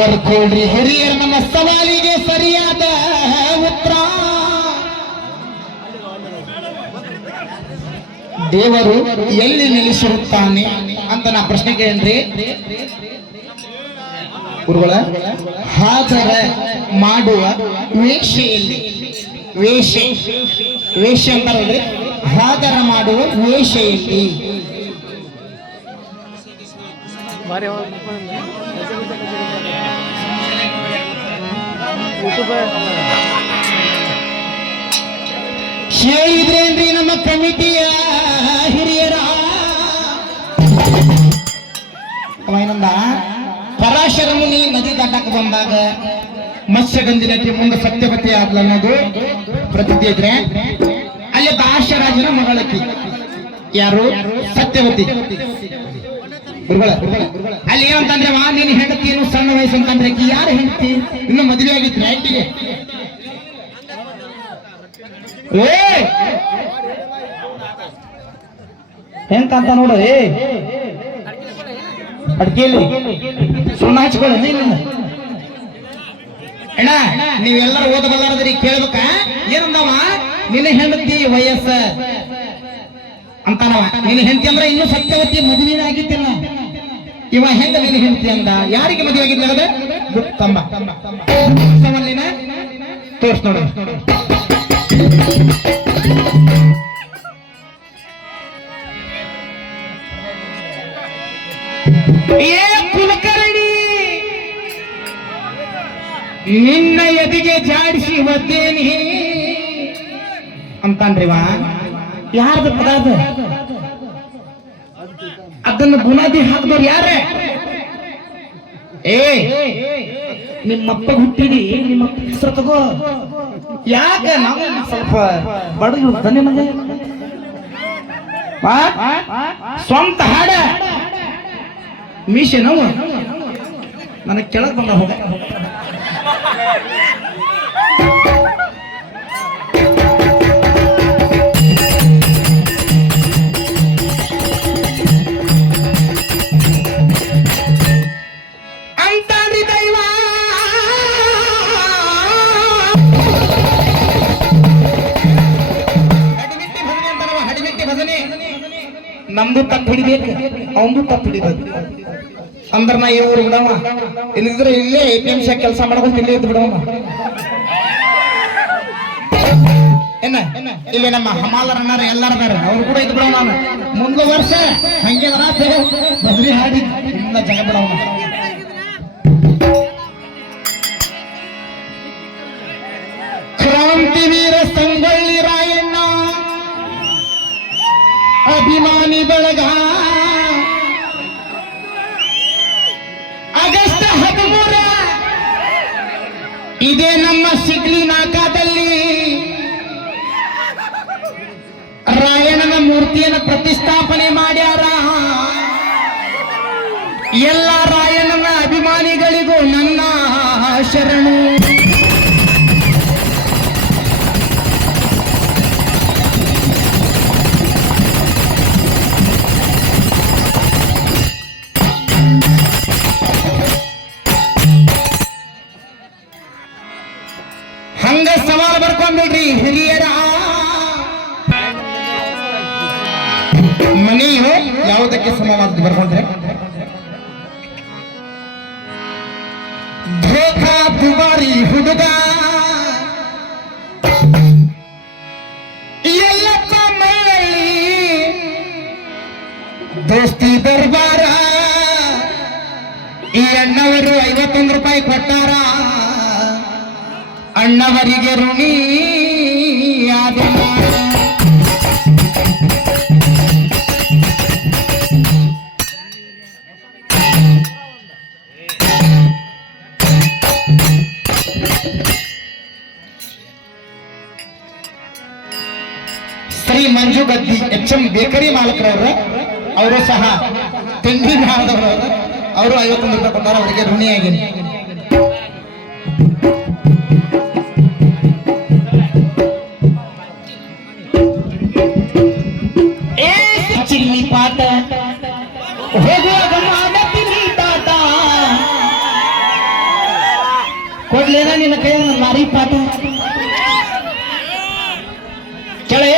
ಬರ್ಕೊಳ್ರಿ ಹಿರಿಯರ ನಮ್ಮ ಸವಾಲಿಗೆ ಸರಿಯಾದ ಉತ್ತರ. ದೇವರು ಎಲ್ಲಿ ನೆಲೆಸಿರುತ್ತಾನೆ ಅಂತ ನಾ ಪ್ರಶ್ನೆ ಕೇಳ್ರಿ ಗುರುಗಳ. ಹಾದರ ಮಾಡುವ ವೇಷೆಯಲ್ಲಿ, ವೇಷ ಅಂತಾರಲ್ರಿ, ಹಾದರ ಮಾಡುವ ವೇಷೆಯಲ್ಲಿ. ಹೇಳಿದ್ರೇನ್ರಿ ನಮ್ಮ ಕಮಿಟಿಯ ಹಿರಿಯರ. ಏನಂದ, ಪರಾಶರ ಮುನಿ ನದಿ ದಾಟಕ್ಕೆ ಬಂದಾಗ ಮತ್ಸ್ಯಗಂಧಿ ನದಿ ಮುಂದೆ ಸತ್ಯವತಿ ಆದ್ಲ ಅನ್ನೋದು ಪ್ರಸಿದ್ಧಿ ಇದ್ರೆ, ಅಲ್ಲಿ ದಾಶರಾಜನ ಮಗಳಕಿ ಯಾರು, ಸತ್ಯವತಿ. ಅಲ್ಲಿ ಏನಂತಂದ್ರೆ, ನೀನು ಹೆಂಡತಿ ಏನು ಸಣ್ಣ ವಯಸ್ಸು ಅಂತಂದ್ರೆ, ಯಾರು ಹೆಂಡತಿ ಇನ್ನು ಮದುವೆ ಆಗಿತ್ತು ಆಯ್ತಿಗೆ. ಹೆಂಗಂತ ನೋಡು, ಅಡ್ಕೆಯಲ್ಲಿ ಸುಣ್ಣ ಹಚ್ಕೊಳ್ಳಿ. ಅಣ್ಣ ನೀವೆಲ್ಲರೂ ಓದಬಲ್ಲಾರದ್ರಿ, ಕೇಳ್ಬೇಕ. ಏನಂದವ, ನಿನ್ನ ಹೆಂಡತಿ ವಯಸ್ಸ ಅಂತಾನವ. ನಿನ್ನ ಹೆಂಡತಿ ಅಂದ್ರೆ ಇನ್ನು ಸತ್ಯವತಿ ಮದುವೆ ಆಗಿತ್ತಿಲ್ಲ. ಇವ ಹೆಂಗ ನಿನ್ನ ಹೆಂಡತಿ ಅಂದ, ಯಾರಿಗೆ ಮದುವೆ ಆಗಿದ್ದ ತಂಬ ತೋರ್ಸ್ ನೋಡು. ಕುಲಕರ್ಣಿ ನಿನ್ನ ಎದಿಗೆ ಜಾಡಿಸಿ ಒದ್ದೇನಿ ಅಂತಾನ್ರಿವ. ಯಾರ್ದು ಪದಾರ್ಥ ಅದನ್ನು ಬುನಾದಿ ಹಾಕಿದವ್ರು ಯಾರೇ? ನಿಮ್ಮಪ್ಪ ಹುಟ್ಟಿದಿ, ನಿಮ್ಮಪ್ಪ ಹೆಸರು ತಗೋ. ಯಾಕ ನಾವು ಸ್ವಲ್ಪ ಬಡಗ ತಾನೆ ಮಗ, ಸ್ವಂತ ಹಾಡ ಮೀಸೆ ನಾವು ನನಗೆ ಕೆಳಗ್ ಬಂದ ಹೋಗ. ಅಂತಾನ್ರಿ ದೈವ. ಹಡಿಮೆಟ್ಟಿ ಭಜನೆ ನಮ್ದು ತಪ್ಪು ಹಿಡಿಬೇಕು, ಅವಂದು ತಪ್ಪು ಹಿಡಿಬೇಕು. ಅಂದ್ರ ನಾ ಇವ್ರು ಬಿಡವ, ಇಲ್ಲಿದ್ರೆ ಇಲ್ಲೇ APM ಶಾಖೆ ಕೆಲಸ ಮಾಡ್ಕೊಂಡು ಇಲ್ಲೇ ಇದ್ದು ಬಿಡವ. ಏನ ಇಲ್ಲಿ ನಮ್ಮ ಹಮಾಲರನ್ನಾರ ಎಲ್ಲಾರ ಬೇರೆ ಅವ್ರು ಕೂಡ ಇದ್ದು ಬಿಡವ. ನಾನು ಮುಂದೆ ವರ್ಷ ಹಂಗೆ ಬದ್ರಿ ಹಾಡಿ ಇಲ್ಲ ಜಗ ಬಿಡವ. ಕ್ರಾಂತಿವೀರ ಸಂಗೊಳ್ಳಿ ರಾಯಣ್ಣ ಅಭಿಮಾನಿ ಬಳಗ ಆಗಸ್ಟ್ 13 ಇದೇ ನಮ್ಮ ಸಿಗ್ಲಿ ನಾಕಾದಲ್ಲಿ ರಾಯಣ್ಣನ ಮೂರ್ತಿಯನ್ನು ಪ್ರತಿಷ್ಠಾಪನೆ ಮಾಡ್ಯಾರ. ಎಲ್ಲ ರಾಯಣ್ಣನ ಅಭಿಮಾನಿಗಳಿಗೂ ನನ್ನ ಶರಣು. ಹಂಗ ಸವಾಲು ಬರ್ಕೊಂಡ್ಬಿಡ್ರಿ ಹಿರಿಯರ. ಮನೆಯು ಯಾವುದಕ್ಕೆ ಸಮವಾದ ಬರ್ಕೊಂಡ್ರೆ, ಧೋಖಾ ದುಬಾರಿ ಹುಡುಗ ಎಲ್ಲಪ್ಪ ಮೈಯಲ್ಲಿ ದೋಸ್ತಿ ದರ್ಬಾರ. ಈ ಅಣ್ಣವರು 51 ರೂಪಾಯಿ ಕೊಟ್ಟಾರ, ಅಣ್ಣವರಿಗೆ ಋಣಿ ಆದೆನ. ಶ್ರೀ ಮಂಜು ಗದ್ದಿ HM ಬೇಕರಿ ಮಾಲಕರವರು, ಅವರು ಸಹ ತಿಂಡಿ ಮಾಡಿದವರು, ಅವರು 51 ರೂಪಾಯಿ ಕೊಟ್ಟಾರ, ಅವರಿಗೆ ಋಣಿಯಾಗಿನಿ. ಚಿಲ್ಲಿ ಪಾತ ಹೋಗುವಾಗ ಮಾಡತೀನಿ ತಾತ, ಲಾರಿ ಪಾಠ ಕೆಳೆ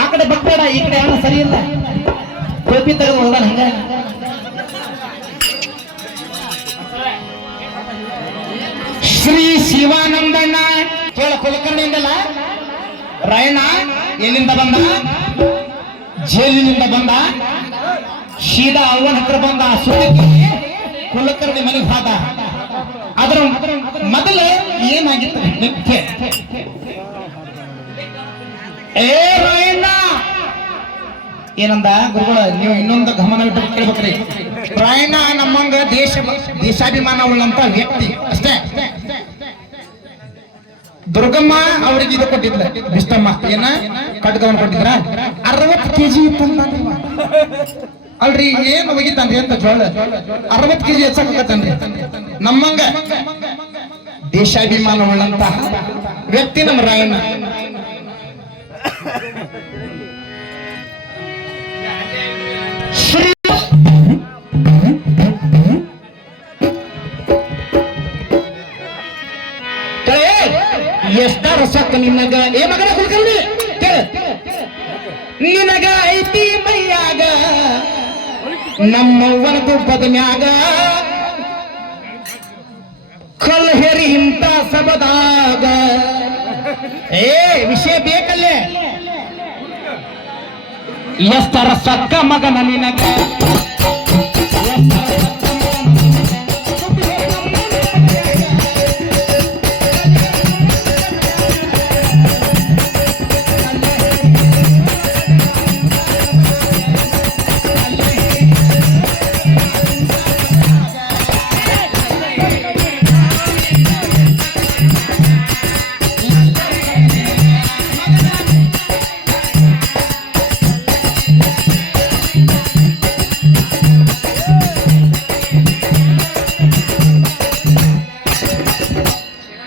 ಆ ಕಡೆ ಬಕ್ಬೇಡ, ಈ ಕಡೆ ಯಾರು ಸರಿ ಇಲ್ಲ. ಟೋಪಿ ತೆಗೆದು ಹೋದ ಹಂಗ. ಶ್ರೀ ಶಿವಾನಂದಣ್ಣ ಕೇಳ ಕುಲಕರ್ಣಿಯಿಂದಲ್ಲ, ರಾಯಣ್ಣ ಎಲ್ಲಿಂದ ಬಂದ? ಜೈಲಿನಿಂದ ಬಂದ. ಸೀದಾ ಅವನ ಹತ್ರ ಬಂದ. ಸುದ್ದಿ ಕುಲಕರ್ಣಿ ಮನೆಗೆ ಹೋದ. ಅದರ ಮೊದಲು ಏನಾಗಿತ್ತು ನಿತ್ಯ? ಏ ರಾಯಣ್ಣ ಏನಂದ? ಗುರುಗಳ ನೀವು ಇನ್ನೊಂದು ಗಮನ ಇಟ್ಟು ಕೇಳ್ಬೇಕ್ರಿ. ರಾಯಣ್ಣ ನಮ್ಮಂಗ ದೇಶಾಭಿಮಾನ ಉಳ್ಳಂತ ವ್ಯಕ್ತಿ ಅಷ್ಟೇ. ದುರ್ಗಮ್ಮ ಅವ್ರಿಗೆ ಇದು ಕೊಟ್ಟಿದ್ಲ, ಬಿಸ್ತಮ್ಮ ಏನ ಕಟ್ಗವನ್ ಕೊಟ್ಟಿದ್ರ 60 kg ಇತ್ತಂತ. ಅಲ್ರಿ ಏನ್ ಒಗಿತಾನ್ರಿ ಅಂತ ಜೋಳ 60 kg ಹೆಚ್ಚಾಕತ್ತನ್ರಿ. ನಮ್ಮಂಗ ದೇಶಾಭಿಮಾನ ಉಳ್ಳಂತ ವ್ಯಕ್ತಿ ನಮ್ಮ ರಾಯಣ್ಣ. ಶ್ರೀ ಎಷ್ಟ ರಸಕ್ಕ ನಿನ್ನಗ ಏ ಮಗನ ಕುಲ್ಕರ್ಣಿ ನಿನಗ ಐತಿ ಮೈಯಾಗ ನಮ್ಮವ್ವನ ತುಪ್ಪದ ಮ್ಯಾಗ ಕಲ್ಹೆರಿ ಇಂತ ಸಬದಾಗ. ಏ ವಿಷಯ ಬೇಕಲ್ಲೇ. ಎಷ್ಟ ರಸಕ್ಕ ಮಗನ ನಿನಗ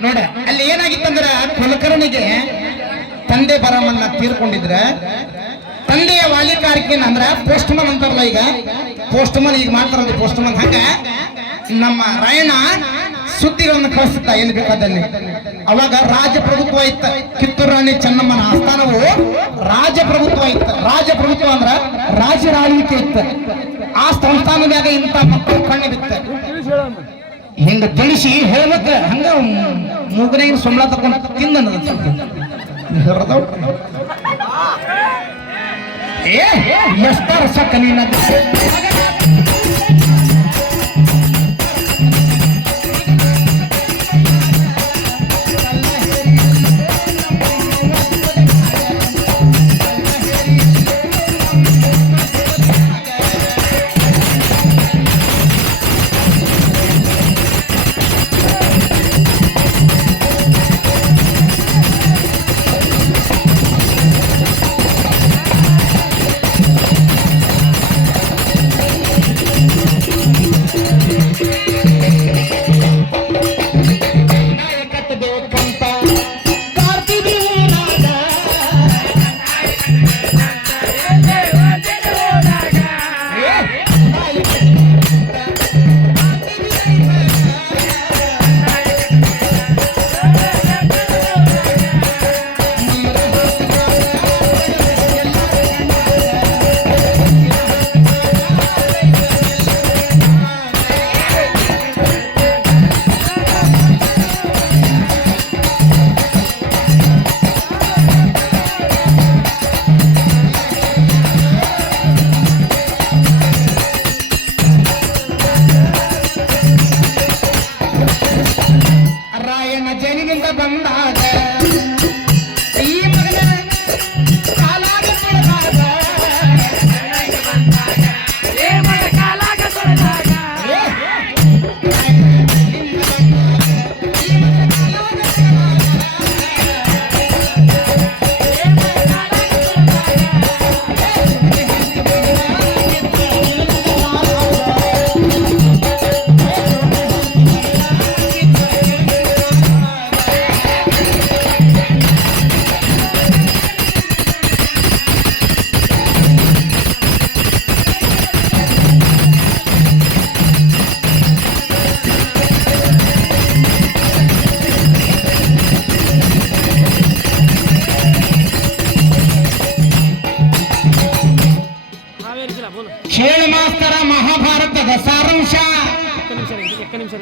ನೋಡ. ಅಲ್ಲಿ ಏನಾಗಿತ್ತಂದ್ರ ಕುಲಕರ್ಣಿಗೆ ತಂದೆ ಬರಮನ್ನ ತೀರ್ಕೊಂಡಿದ್ರ ತಂದೆಯ ವಾಲಿಕಾರಿಕೆ ಅಂದ್ರ ಪೋಸ್ಟ್ಮನ್ ಅಂತಾರಲ್ಲ, ಈಗ ಪೋಸ್ಟ್ಮನ್ ಈಗ ಮಾಡ್ತಾರಲ್ಲ ಪೋಸ್ಟ್ಮನ್, ಹಂಗ ನಮ್ಮ ರಾಯಣ್ಣ ಸುದ್ದಿಗಳನ್ನು ಕಳಿಸುತ್ತಾ ಏನ್ ಬೇಕಾದಲ್ಲಿ. ಅವಾಗ ರಾಜಪ್ರಭುತ್ವ ಇತ್ತ. ಕಿತ್ತೂರು ರಾಣಿ ಚೆನ್ನಮ್ಮನ ಆಸ್ಥಾನವು ರಾಜಪ್ರಭುತ್ವ ಇತ್ತ. ರಾಜಪ್ರಭುತ್ವ ಅಂದ್ರ ರಾಜ್ಯರ ಆಳ್ವಿಕೆ ಇತ್ತ. ಆ ಸಂಸ್ಥಾನದಾಗ ಇಂಥ ಮಕ್ಕಳು ಕಣ್ಣು ಬಿತ್ತ. ಹಿಂಗ ತಿಳಿಸಿ ಹೇಳ್ಬೇಕ. ಹಂಗ ಮೂಗನಾಗಿನ ಸಂಬಳ ತಗೊಂಡು ತಿಂದ ಎಷ್ಟ ರಸಕ್ಕ ನೀನ ಕೇಳ ಮಾಸ್ತರ ಮಹಾಭಾರತದ ಸಾರಾಂಶ ఒక్క నిమిషం